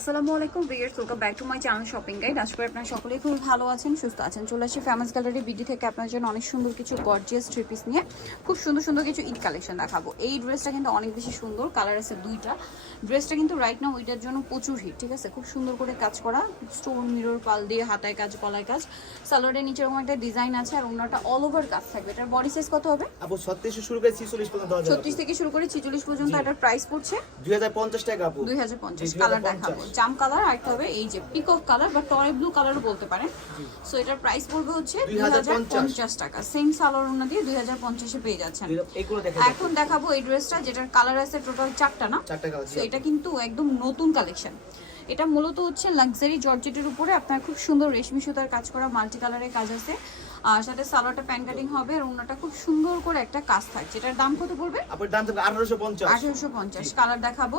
আসসালামু আলাইকুম viewers welcome back to my channel shopping guide আশা করি আপনারা সকলেই খুব ভালো আছেন সুস্থ আছেন। চলে আসি ফেমাস গ্যালারি বিডি থেকে আপনার জন্য অনেক সুন্দর কিছু গর্জিয়াস থ্রি পিস নিয়ে। খুব সুন্দর সুন্দর কিছু ঈদ কালেকশন দেখাবো। এই ড্রেসটা কিন্তু অনেক বেশি সুন্দর কালার আছে দুইটা। ড্রেসটা কিন্তু রাইট নাও ওইটার জন্য প্রচুর হিট ঠিক আছে? খুব সুন্দর করে কাজ করা স্টোন মিরর পাল দিয়ে হাতায় কাজ গলায় কাজ। সালোয়ারের নিচে এরকম একটা ডিজাইন আছে আর ওনাটা অল ওভার কাজ থাকবে। এটার বডি সাইজ কত হবে? আপু শুরু করে ছিচল্লিশ পর্যন্ত দেওয়া যাবে। ছত্রিশ থেকে শুরু করে ছিচল্লিশ পর্যন্ত এটার প্রাইস পড়ছে দুই হাজার পঞ্চাশ টাকা আপু। দুই হাজার পঞ্চাশ কালার দেখাবো। জাম কালার আর একটা হবে এই যে পিকক কালার বা টরে ব্লু কালারও বলতে পারেন। সো এটার প্রাইস পড়বে হচ্ছে দুই হাজার 2050 পঞ্চাশ। টাকা। সেম সালোয়ার ওনা দিয়ে দুই হাজার পঞ্চাশে পেয়ে যাচ্ছেন। এখন দেখাবো এই ড্রেসটা যেটার কালার আছে টোটাল চারটা না? সো এটা কিন্তু একদম নতুন কালেকশন এটা মূলত হচ্ছে লাক্সারি জর্জেটের উপরে। আপনার খুব সুন্দর রেশমি সুতার কাজ করা মাল্টি কালারের কাজ আছে। আর সাথে সালোয়ারটা প্যান কাটিং হবে আর ওনাটা খুব সুন্দর করে একটা কাজ থাকছে। এটার দাম কত পড়বে? আঠারোশো পঞ্চাশ। আঠেরোশো পঞ্চাশ। কালার দেখাবো।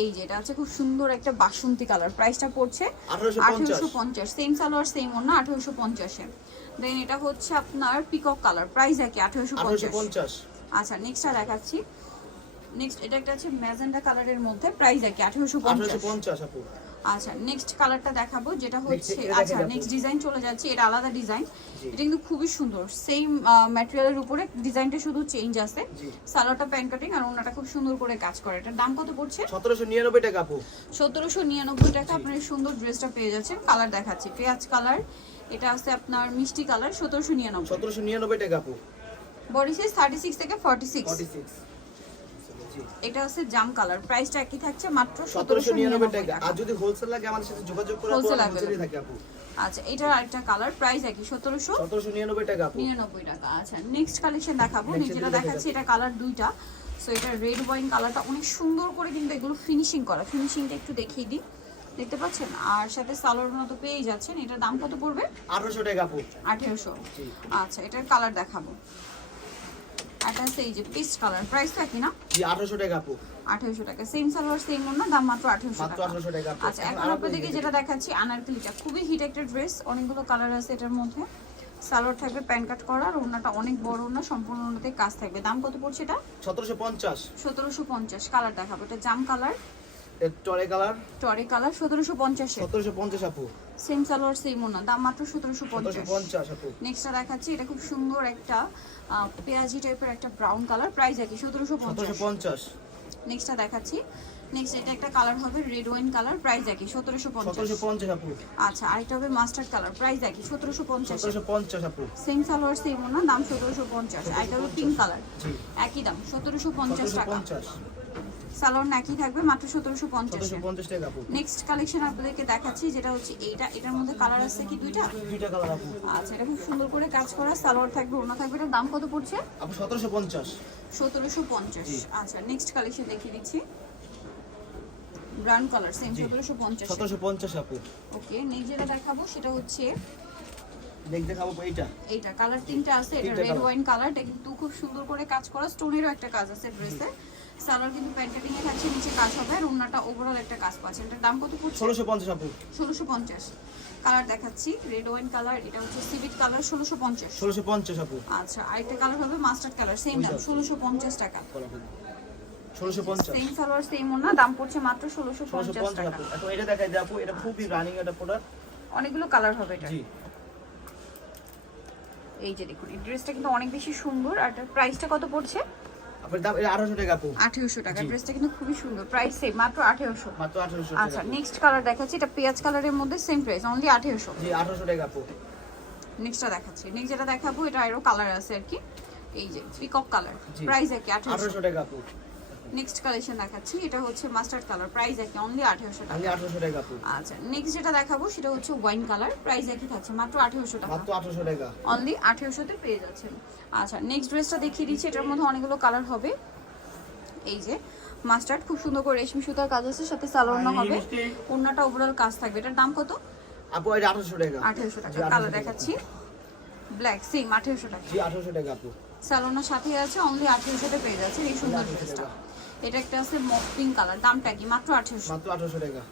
এই যে এটা আছে খুব সুন্দর একটা বাসন্তী কালার। প্রাইসটা পড়ছে আঠারোশো পঞ্চাশ। সেম সালোয়ার সেম ওনা আঠারোশো পঞ্চাশে। দেন এটা হচ্ছে আপনার পিকক কালার প্রাইস একই আঠেরোশো পঞ্চাশ। আচ্ছা নেক্সটটা দেখাচ্ছি। নেক্সট এটা একটা আছে ম্যাজেন্ডা কালারের মধ্যে প্রাইস একই আঠেরোশো পঞ্চাশ। আচ্ছা নেক্সট কালারটা দেখাবো যেটা হচ্ছে আচ্ছা নেক্সট ডিজাইন চলে যাচ্ছে এটা আলাদা ডিজাইন এটা কিন্তু খুবই সুন্দর। সেম ম্যাটেরিয়ালের উপরে ডিজাইনটা শুধু চেঞ্জ আছে। সালোয়ারটা প্যান কাটিং আর ওনাটা খুব সুন্দর করে কাজ করে। এটার দাম কত পড়ছে? সতেরোশো নিরানব্বই টাকা আপু। সতেরোশো নিরানব্বই টাকা আপনার সুন্দর ড্রেসটা পেয়ে যাচ্ছেন। কালার দেখাচ্ছি। পেঁয়াজ কালার এটা আছে আপনার মিষ্টি কালার সতেরোশো নিরানব্বই। সতেরোশো নিরানব্বই টাকা আপু। বডি সাইজ থার্টি সিক্স থেকে ফর্টি সিক্স ফর্টি সিক্স এটা হচ্ছে জাম কালার। প্রাইসটা একই থাকছে মাত্র সতেরোশো সতেরোশো নিরানব্বই নিরানব্বই টাকা। টাকা। আর যদি হোলসেল লাগে আমাদের সাথে যোগাযোগ করে হোলসেলই থাকে আপু। আচ্ছা এটার আরেকটা কালার প্রাইস একই সতেরোশো সতেরোশো নিরানব্বই টাকা আপু। নিরানব্বই টাকা। আচ্ছা নেক্সট কালেকশন দেখাবো। যেটা দেখাচ্ছি এটা কালার দুইটা। সো এটা রেড ওয়াইন কালারটা অনেক সুন্দর করে কিন্তু এগুলো ফিনিশিং করা। ফিনিশিংটা একটু দেখিয়ে দিই। দেখতে পাচ্ছেন? আর সাথে সালোয়ার মতো পেয়েই যাচ্ছেন। এটার দাম কত পড়বে? আঠারোশো টাকা আপু। আঠেরোশো। জি। আচ্ছা এটার কালার দেখাবো। এটা হচ্ছে এই যে পিস্ট কালার প্রাইস না? জি আঠারোশো টাকা আপু। আঠেরোশো টাকা। সেম সালোয়ার সেম না? দাম মাত্র আঠেরোশো মাত্র টাকা। আঠারোশো টাকা আপু। আচ্ছা এখন আপনাদেরকে যেটা দেখাচ্ছি? আনারকলিটা। খুবই হিট একটা ড্রেস অনেকগুলো কালার আছে এটার মধ্যে। সালোয়ার থাকবে প্যান কাট করা আর ওনাটা অনেক বড় ওনা সম্পূর্ণ ওনাতে কাজ থাকবে। দাম কত পড়ছে এটা? সতেরোশো পঞ্চাশ। সতেরোশো পঞ্চাশ। কালার দেখাবো। এটা জাম কালার টরে কালার? টরে কালার সতেরোশো পঞ্চাশে। সতেরোশো পঞ্চাশ আপু। সেম সালোয়ার সেম ওনা দাম মাত্র সতেরোশো সতেরোশো পঞ্চাশ পঞ্চাশ আপু নেক্সটটা দেখাচ্ছি এটা খুব সুন্দর একটা পেঁয়াজি টাইপের একটা ব্রাউন কালার প্রাইস একই সতেরোশো সতেরোশো পঞ্চাশ। পঞ্চাশ নেক্সটটা দেখাচ্ছি। নেক্সট এটা একটা কালার হবে রেড ওয়াইন কালার প্রাইস একই সতেরোশো পঞ্চাশ। সতেরোশো পঞ্চাশ আপু। আচ্ছা আরেকটা হবে মাস্টার্ড কালার প্রাইস একই সতেরোশো পঞ্চাশ। সতেরোশো পঞ্চাশ আপু। সেম সালোয়ার সেম না দাম সতেরোশো পঞ্চাশ। আরেকটা হবে পিঙ্ক কালার জি। একই দাম সতেরোশো পঞ্চাশ সতেরোশো টাকা পঞ্চাশ। সালোয়ার একই থাকবে মাত্র সতেরোশো পঞ্চাশে। টাকা নেক্সট কালেকশন আপনাদেরকে দেখাচ্ছি যেটা হচ্ছে এইটা এটার মধ্যে কালার আছে কি দুইটা? দুইটা কালার আপু আচ্ছা এটা খুব সুন্দর করে কাজ করা সালোয়ার থাকবে ওনা থাকবে এটার দাম কত পড়ছে? আপু সতেরোশো পঞ্চাশ। সতেরোশো পঞ্চাশ। আচ্ছা নেক্সট কালেকশন দেখিয়ে দিচ্ছি। Brown colour same. সতেরোশো পঞ্চাশ। সতেরোশো পঞ্চাশ আপু। ওকে নেক্সট যেটা দেখাবো সেটা হচ্ছে দেখ দেখাবো এইটা। এইটা কালার তিনটা আছে এটা রেড ওয়াইন কালার এটা কিন্তু খুব সুন্দর করে কাজ করা স্টোনেরও একটা কাজ আছে ড্রেসে সালোয়ার কিন্তু প্যান্ট কাটিং এ থাকছে নিচে কাজ হবে আর ওন্নাটা ওভারঅল একটা কাজ পাচ্ছে। এটার দাম কত পড়ছে? ষোলোশো পঞ্চাশ আপু। ষোলোশো পঞ্চাশ। কালার দেখাচ্ছি রেড ওয়াইন কালার এটা হচ্ছে সিভিট কালার ষোলোশো পঞ্চাশ। ষোলোশো পঞ্চাশ আপু। আচ্ছা আরেকটা কালার হবে মাস্টার্ড কালার সেম দাম ওইটা। ষোলোশো পঞ্চাশ টাকা। ষোলোশো পঞ্চাশ। সেম সালোয়ার সেম ওনা দাম পড়ছে মাত্র ষোলোশো ষোলোশো পঞ্চাশ পঞ্চাশ টাকা। আপু। এখন এটা দেখাই দিই আপু এটা খুবই রানিং একটা প্রোডাক্ট অনেকগুলো কালার হবে এটা। জি। এই যে দেখুন এই ড্রেসটা কিন্তু অনেক বেশি সুন্দর। আর প্রাইসটা কত পড়ছে? আঠারোশো টাকা। ড্রেসটা কিন্তু খুবই সুন্দর। প্রাইস সেম মাত্র আঠেরোশো। আচ্ছা নেক্সট কালার দেখাচ্ছি। এটা পেঁয়াজ কালারের মধ্যে সেম প্রাইস অনলি আঠেরোশো। জি আঠারোশো টাকা নেক্সটটা দেখাচ্ছি। নেক্সট যেটা দেখাবো এটা আরও কালার আছে আর কি। এই যে পিকক কালার প্রাইস আর কি আঠারোশো। টাকা নেক্সট কালেকশন দেখাচ্ছি এটা হচ্ছে মাস্টার্ড কালার প্রাইস একই অনলি আঠেরোশো টাকা। আমি আঠারোশো টাকা আপু আচ্ছা নেক্সট যেটা দেখাবো সেটা হচ্ছে ওয়াইন কালার প্রাইস একই থাকছে মাত্র আঠেরোশো টাকা। মাত্র আঠারোশো টাকা। অনলি আঠেরোশোতে পেয়ে যাচ্ছেন। আচ্ছা নেক্সট ড্রেসটা দেখিয়ে দিচ্ছি এটার মধ্যে অনেকগুলো কালার হবে। এই যে মাস্টার্ড খুব সুন্দর করে রেশমি সুতার কাজ আছে সাথে সালোয়ার হবে। ওড়নাটা ওভারঅল কাজ থাকবে। এটার দাম কত? আপু এটা আঠারোশো টাকা। আঠেরোশো টাকা। জি, 1800 কালার দেখাচ্ছি। ব্ল্যাক সেম আঠেরোশো টাকা। জি আঠারোশো টাকা আপু। সালোনার সাথে আছে অনলি আঠেরোশোতে পেয়ে যাচ্ছে এই সুন্দর ড্রেসটা। এটা একটা আছে মক পিঙ্ক কালার দামটা কি? মাত্র আঠেরোশো। মাত্র আঠারোশো টাকা।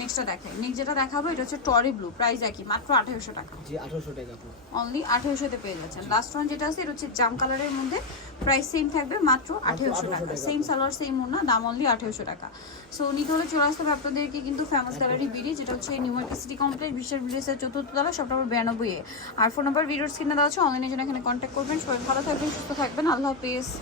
নেক্সটটা দেখাই। নেক্সট যেটা দেখাবো এটা হচ্ছে টরি ব্লু প্রাইস একই মাত্র আঠারোশো টাকা। জি আঠারোশো টাকা আপু অনলি আঠেরোশোতে পেয়ে যাচ্ছেন। লাস্ট ওয়ান যেটা আছে এটা হচ্ছে জাম কালারের মধ্যে প্রাইস সেম থাকবে মাত্র আঠেরোশো 1800 টাকা। সেম সালোয়ার সেম ওনা দাম অনলি আঠেরোশো টাকা। সো নিতে হলে চলে আসতে হবে আপনাদেরকে কিন্তু ফেমাস গ্যালারি বিডি যেটা হচ্ছে নিউ মার্কেট সিটি কমপ্লেক্স বিশ্বের বিলিসের চতুর্থ তলা সব নম্বর বিরানব্বই এ। আর ফোন নাম্বার ভিডিওর স্ক্রিনে দেওয়া আছে অনলাইনে জন্য এখানে কন্ট্যাক্ট করবেন। সবাই ভালো থাকবেন সুস্থ থাকবেন। আল্লাহ হাফিজ।